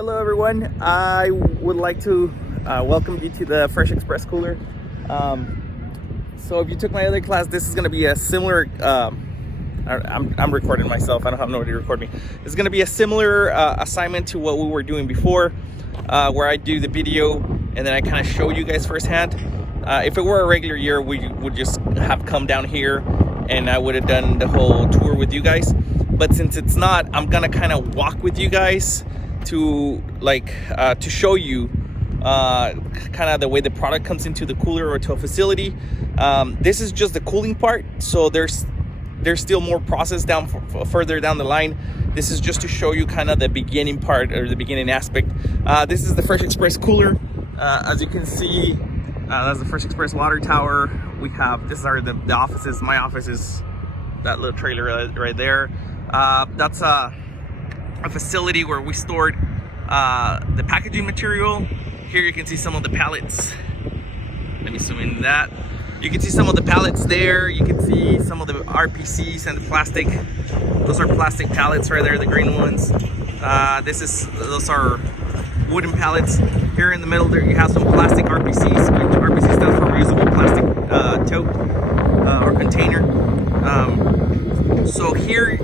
Hello everyone, I would like to welcome you to the Fresh Express cooler. So if you took my other class, this is going to be a similar, I'm recording myself, I don't have nobody to record me. It's going to be a similar assignment to what we were doing before, where I do the video and then I kind of show you guys firsthand. If it were a regular year, we would just have come down here and I would have done the whole tour with you guys. But since it's not, I'm gonna kind of walk with you guys to show you kind of the way the product comes into the cooler or to a facility. This is just the cooling part, so there's still more process further down the line. This is just to show you kind of the beginning part or the beginning aspect. This is the Fresh Express cooler. As you can see, that's the Fresh Express water tower. This are the offices. My office is that little trailer right there. That's a facility where we stored the packaging material. Here you can see some of the pallets. Let me zoom in that. You can see some of the pallets there. You can see some of the RPCs and the plastic. Those are plastic pallets right there, the green ones. Those are wooden pallets. Here in the middle there you have some plastic RPCs, which RPC stands for reusable plastic tote or container. So here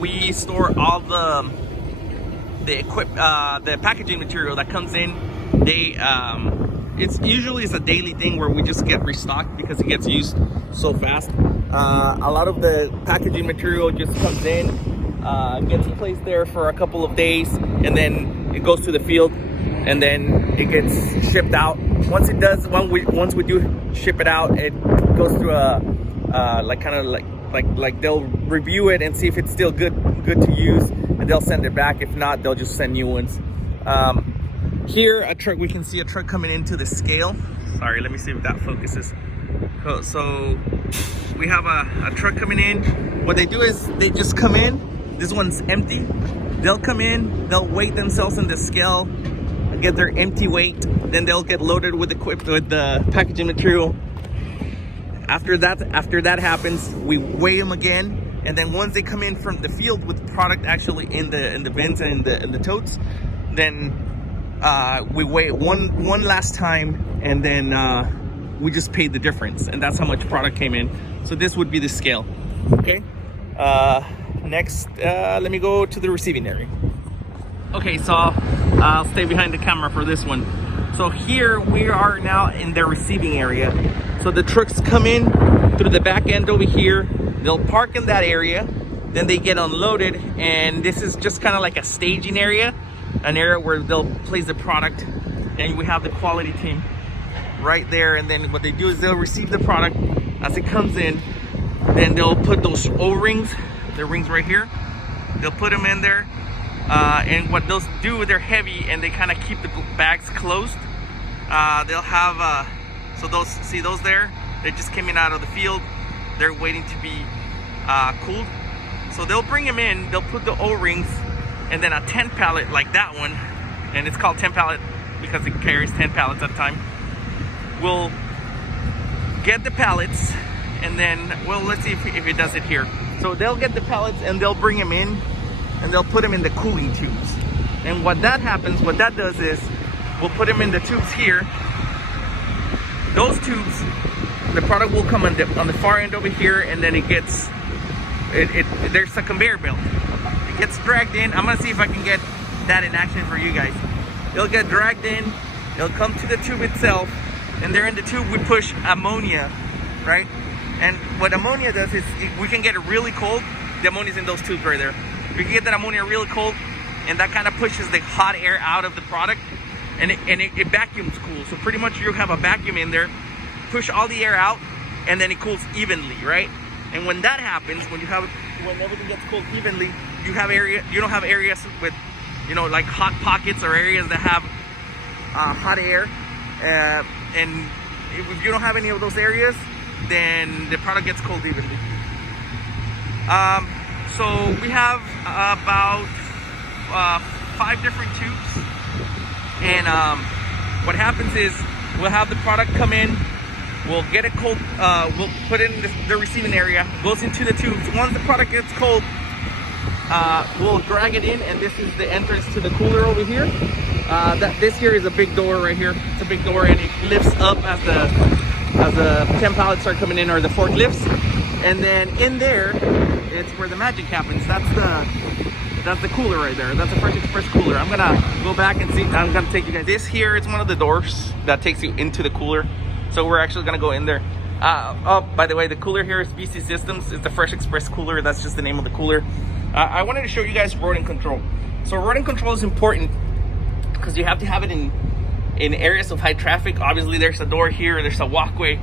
we store all the packaging material that comes in. It's usually a daily thing where we just get restocked because it gets used so fast. A lot of the packaging material just comes in, gets placed there for a couple of days, and then it goes to the field, and then it gets shipped out. Once it does, once we do ship it out, it goes through like they'll review it and see if it's still good to use, and they'll send it back. If not, they'll just send new ones. Here, we can see a truck coming into the scale. Sorry, let me see if that focuses. So we have a truck coming in. What they do is they just come in. This one's empty. They'll come in, they'll weight themselves in the scale, get their empty weight, then they'll get loaded with the packaging material. After that happens, we weigh them again, and then once they come in from the field with product actually in the bins and in the totes, then we weigh it one last time, and then we just paid the difference, and that's how much product came in. So this would be the scale. Okay. Next, let me go to the receiving area. Okay, so I'll stay behind the camera for this one. So here we are now in the receiving area. So the trucks come in through the back end over here. They'll park in that area. Then they get unloaded. And this is just kind of like a staging area. An area where they'll place the product. And we have the quality team right there. And then what they do is they'll receive the product as it comes in. Then they'll put those O-rings, the rings right here. They'll put them in there. And what those do, they're heavy and they kind of keep the bags closed. They'll have, so those there, they just came in out of the field. They're waiting to be cooled. So they'll bring them in, they'll put the O-rings, and then a 10 pallet like that one, and it's called 10 pallet because it carries 10 pallets at a time. We'll get the pallets, and then, well, let's see if it does it here. So they'll get the pallets and they'll bring them in, and they'll put them in the cooling tubes. And what that does is, we'll put them in the tubes here. Those tubes, the product will come on the far end over here, and then there's a conveyor belt. It gets dragged in. I'm gonna see if I can get that in action for you guys. It'll get dragged in, it'll come to the tube itself, and there in the tube we push ammonia, right? And what ammonia does is, we can get it really cold. The ammonia's in those tubes right there. We can get that ammonia really cold, and that kind of pushes the hot air out of the product, and it vacuums cool. So pretty much you have a vacuum in there, push all the air out, and then it cools evenly, right? And when that happens, when everything gets cooled evenly, you don't have areas with, like hot pockets or areas that have hot air. And if you don't have any of those areas, then the product gets cold evenly. So we have about 5 different tubes, and what happens is we'll have the product come in, we'll get it cold, we'll put it in the receiving area, goes into the tubes. Once the product gets cold, we'll drag it in, and this is the entrance to the cooler over here. This here is a big door right here. It's a big door, and it lifts up as the 10 pallets start coming in, or the forklifts. And then in there, it's where the magic happens. That's the cooler right there. That's a Fresh Express cooler. I'm gonna go back and see. I'm gonna take you guys. This here is one of the doors that takes you into the cooler. So we're actually gonna go in there. Oh, by the way, the cooler here is BC Systems. It's the Fresh Express cooler. That's just the name of the cooler. I wanted to show you guys rodent control. So rodent control is important because you have to have it in areas of high traffic. Obviously, there's a door here. There's a walkway.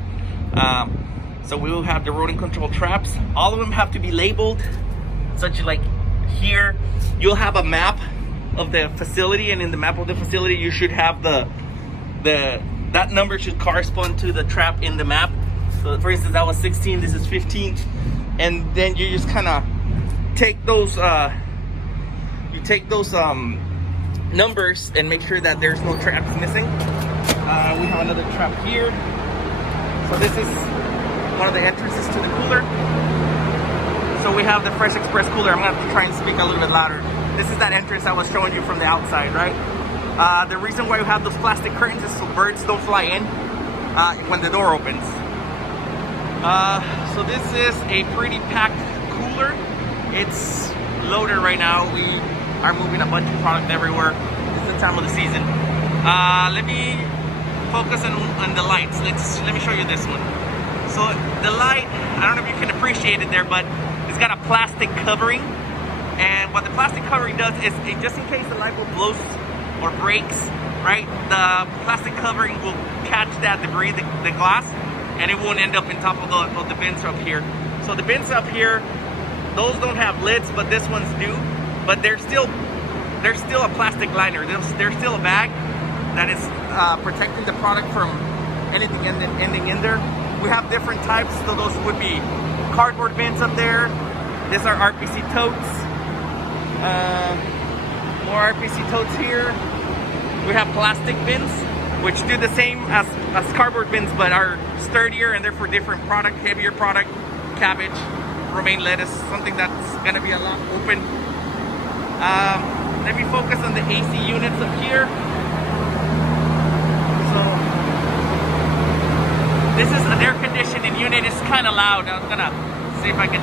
So we will have the rodent control traps. All of them have to be labeled, such like here. You'll have a map of the facility, and in the map of the facility, you should have that number should correspond to the trap in the map. So for instance, that was 16, this is 15. And then you just kind of take those numbers and make sure that there's no traps missing. We have another trap here. So this is one of the entrances to the cooler. So we have the Fresh Express cooler. I'm gonna try and speak a little bit louder. This is that entrance I was showing you from the outside, right? The reason why we have those plastic curtains is so birds don't fly in when the door opens. So this is a pretty packed cooler. It's loaded right now. We are moving a bunch of product everywhere. It's the time of the season. Let me focus on the lights. Let me show you this one. So the light, I don't know if you can appreciate it there, but it's got a plastic covering. And what the plastic covering does is, just in case the light will blow or breaks, right? The plastic covering will catch that debris, the glass, and it won't end up in top of the bins up here. So the bins up here, those don't have lids, but this ones do. But there's still a plastic liner. There's still a bag that is protecting the product from anything ending in there. We have different types, so those would be cardboard bins up there. These are RPC totes. More RPC totes here. We have plastic bins, which do the same as cardboard bins, but are sturdier, and they're for different product, heavier product, cabbage, romaine lettuce, something that's gonna be a lot open. Let me focus on the AC units up here. So this is an air conditioning unit. It's kind of loud. I'm gonna see if I can.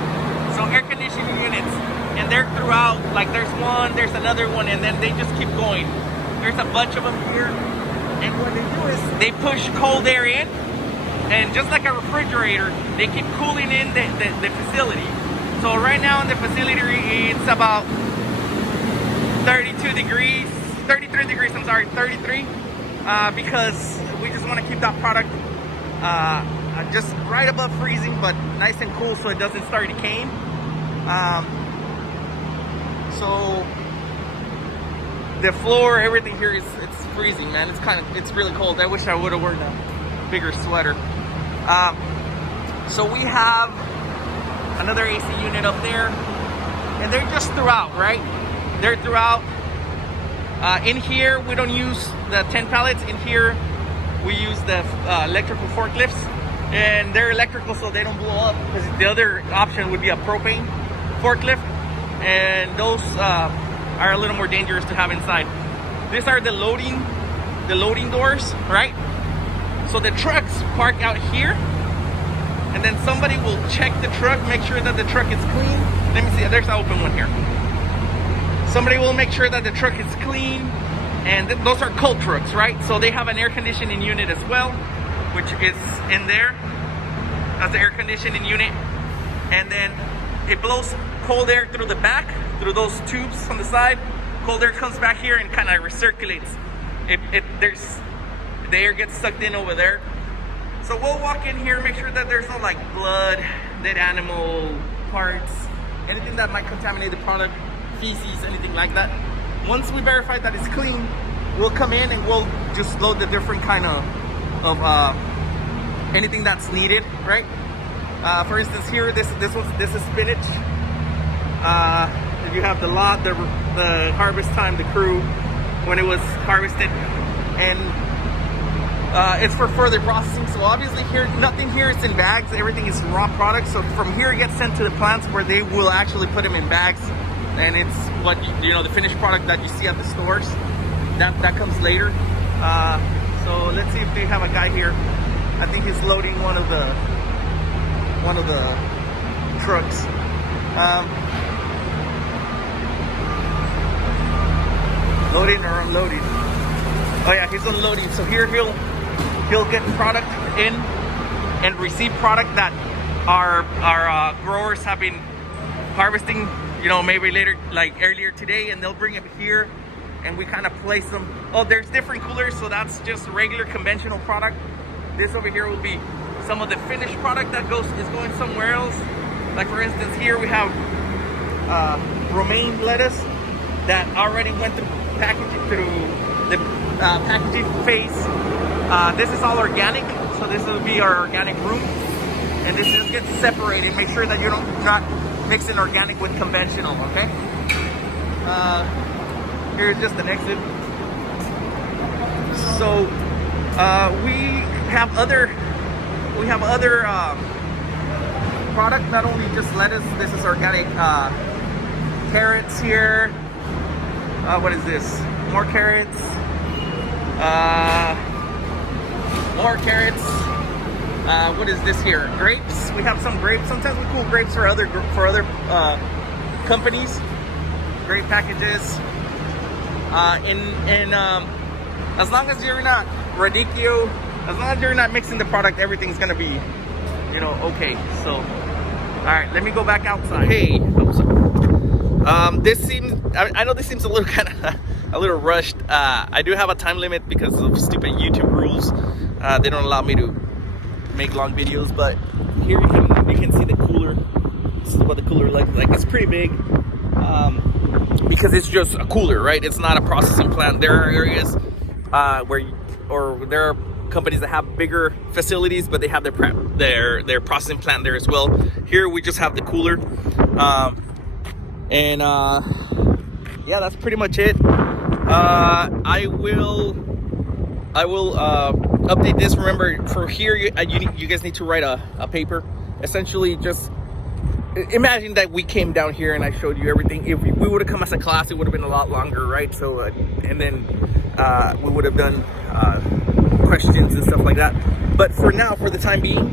So air conditioning units, and they're throughout. Like there's one, there's another one, and then they just keep going. There's a bunch of them here, and what they do is they push cold air in, and just like a refrigerator, they keep cooling in the facility. So right now in the facility, it's about 33 degrees, I'm sorry, 33, because we just want to keep that product just right above freezing, but nice and cool so it doesn't start decaying. So the floor, everything here it's freezing, man. It's really cold. I wish I would have worn a bigger sweater. So we have another AC unit up there, and they're just throughout, right? They're throughout. In here, we don't use the 10 pallets. In here, we use the electrical forklifts, and they're electrical, so they don't blow up. Because the other option would be a propane forklift, and those are a little more dangerous to have inside. These are the loading doors, right? So the trucks park out here, and then somebody will check the truck, make sure that the truck is clean. Let me see, there's an open one here. Somebody will make sure that the truck is clean, and those are cold trucks, right? So they have an air conditioning unit as well, which is in there as the air conditioning unit. And then it blows cold air through the back, through those tubes on the side. Cold air comes back here and kind of recirculates. The air gets sucked in over there. So we'll walk in here, make sure that there's no like blood, dead animal parts, anything that might contaminate the product, feces, anything like that. Once we verify that it's clean, we'll come in and we'll just load the different kind of anything that's needed, right? For instance, here this is spinach. You have the lot, the harvest time, the crew when it was harvested, and it's for further processing. So obviously here, nothing here is in bags. Everything is raw products. So from here it gets sent to the plants where they will actually put them in bags and it's what you know, the finished product that you see at the stores. That comes later. So let's see if they have a guy here. I think he's loading one of the trucks. Loading or unloading? Oh yeah, he's unloading. So here he'll get product in and receive product that our growers have been harvesting, you know, maybe later, like earlier today, and they'll bring it here and we kind of place them. Oh, there's different coolers, so that's just regular conventional product. This over here will be some of the finished product that is going somewhere else. Like for instance, here we have romaine lettuce that already went through the packaging phase. This is all organic, so this will be our organic room, and this just gets separated. Make sure that you're not mixing organic with conventional. Okay. Here's just an exit. So we have other product, not only just lettuce. This is organic carrots here. What is this? More carrots. More carrots. What is this here? Grapes. We have some grapes. Sometimes we cool grapes for other companies. Grape packages. As long as you're not radicchio, as long as you're not mixing the product, everything's gonna be, you know, okay. So, all right, let me go back outside. Hey, this seems, I know this seems a little a little rushed. I do have a time limit because of stupid YouTube rules. They don't allow me to make long videos, but here you can see the cooler. This is what the cooler looks like. It's pretty big. Because it's just a cooler, right? It's not a processing plant. There are areas there are companies that have bigger facilities, but they have their processing plant there as well. Here we just have the cooler, yeah, that's pretty much it. I will update this. Remember, for here you guys need to write a paper. Essentially, just imagine that we came down here and I showed you everything. If we would have come as a class, it would have been a lot longer, right? So, and then we would have done questions and stuff like that. But for now, for the time being,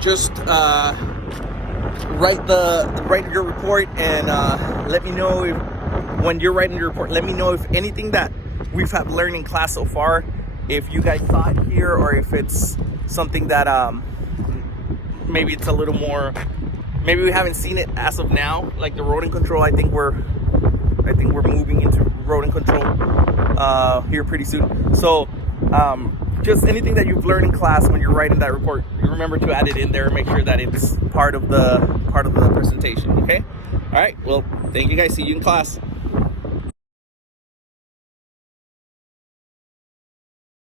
just write your report and let me know if, when you're writing your report, let me know if anything that we've had learned in class so far, if you guys saw it here, or if it's something that maybe it's a little more, maybe we haven't seen it as of now, like the rodent control. I think we're moving into rodent control here pretty soon. So just anything that you've learned in class when you're writing that report, you remember to add it in there and make sure that it's part of the presentation. Okay. All right, well, thank you guys. See you in class.